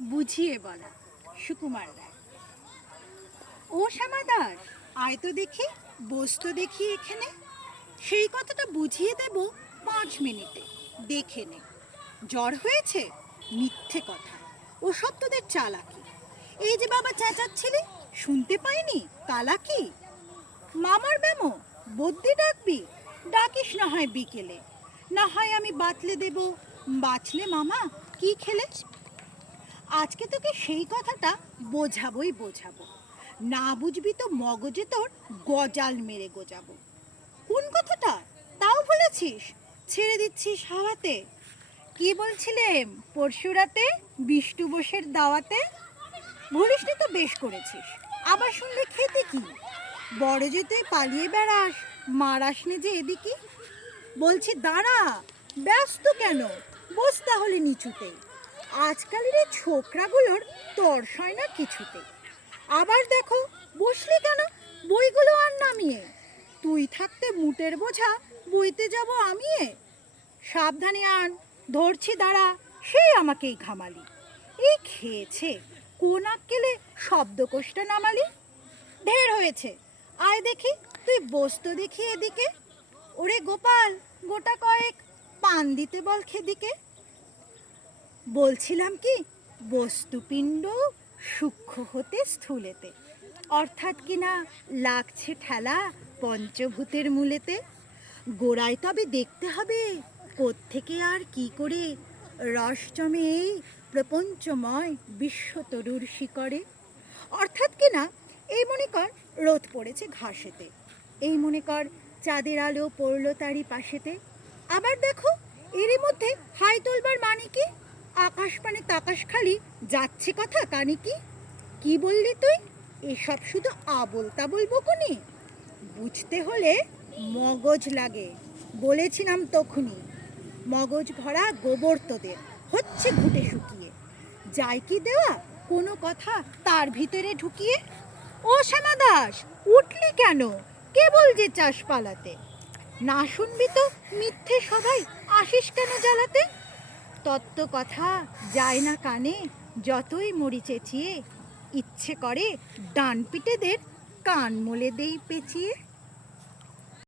বুঝিয়ে বলা। সুকুমার রায়। ও শ্যামা দাস, আয় তো দেখি, বসতো দেখি এখানে। সেই কথাটা বুঝিয়ে দেব 5 মিনিটে। দেখে নে। জ্বর হয়েছে? মিথ্যে কথা, ওসব তোদের চালাকি। এই যে বাবা চেঁচাচ্ছিলি, শুনতে পাইনি? কালাকি। মামার ব্যামো, বদ্যি ডাকবি? ডাকিস না হয় বিকেলে, না হয় আমি বাতলে দেব। বাঁচলে মামা কি খেলে। আজকে তোকে সেই কথাটা বোঝাবো। না বুঝবি তো মগজে তোর গজাল মেরে গোজাবো। কোন কথাটা তাও বলেছিস? ছেড়ে দিচ্ছিস হাওয়াতে। কি বলছিলেম পরশু রাতে বিষ্টু বোসের দাওয়াতে? ভুলিসনি তো বেশ করেছিস। আবার শুনলে খেতে কি? বড় যে তুই পালিয়ে বেড়াস, মারাসনি যে এদিকে। বলছি দাঁড়া, ব্যস্ত কেন? বস তাহলে নিচুতে। আজকালের এই ছোকরাগুলোর তর্স হয় না কিছুতে। আবার দেখো, বসলি কেন? বইগুলো আর নামিয়ে। তুই থাকতে মুটের বোঝা বইতে যাব আমিয়ে। সাবধানে আন, ধরছি দাঁড়া। সেই আমাকেই ঘামালি। এই খেয়েছে, কোন আক্কেলে শব্দকোষটা নামালি? ঢের হয়েছে, আয় দেখি, তুই বসতো দেখি এদিকে। ওরে গোপাল, গোটা কয়েক পান দিতে বল খেদিকে। বলছিলাম কি, বস্তুপিণ্ড সূক্ষ্ম হতে স্থূলেতে, অর্থাৎ কিনা লাগছে ঠেলা পঞ্চভূতের মূলেতে। গোড়ায় তবে দেখতে হবে কোত্থেকে আর কি করে রস জমে এই প্রপঞ্চময় বিশ্বতরুর শিকড়ে। অর্থাৎ কিনা এই মনে কর রোদ পড়েছে ঘাসেতে, এই মনে কর চাঁদের আলো পড়লো তারই পাশেতে। আবার দেখো, এরই মধ্যে হাই তোলবার মানে কি? আকাশ পানে তাকাশ খালি, যাচ্ছে কথা কানে কি? কি বললি তুই? এসব শুধু আবোল তাবোল বকুনি। বুঝতে হলে মগজ লাগে, বলেছিলাম তখনই। মগজ ভরা গোবর তোদের, হচ্ছে ঘুটে শুকিয়ে। যাই কি দেওয়া কোনো কথা তার ভিতরে ঢুকিয়ে। ও শ্যামা দাস, উঠলি কেন? কেবল যে চাষ পালাতে। না শুনবি তো মিথ্যে সবাই, আসিস কেন জ্বালাতে? তত্ত্ব কথা যায় না কানে, যতই মরি চেঁচিয়ে। ইচ্ছে করে ডান পিটেদের কান মলে দেই পেঁচিয়ে।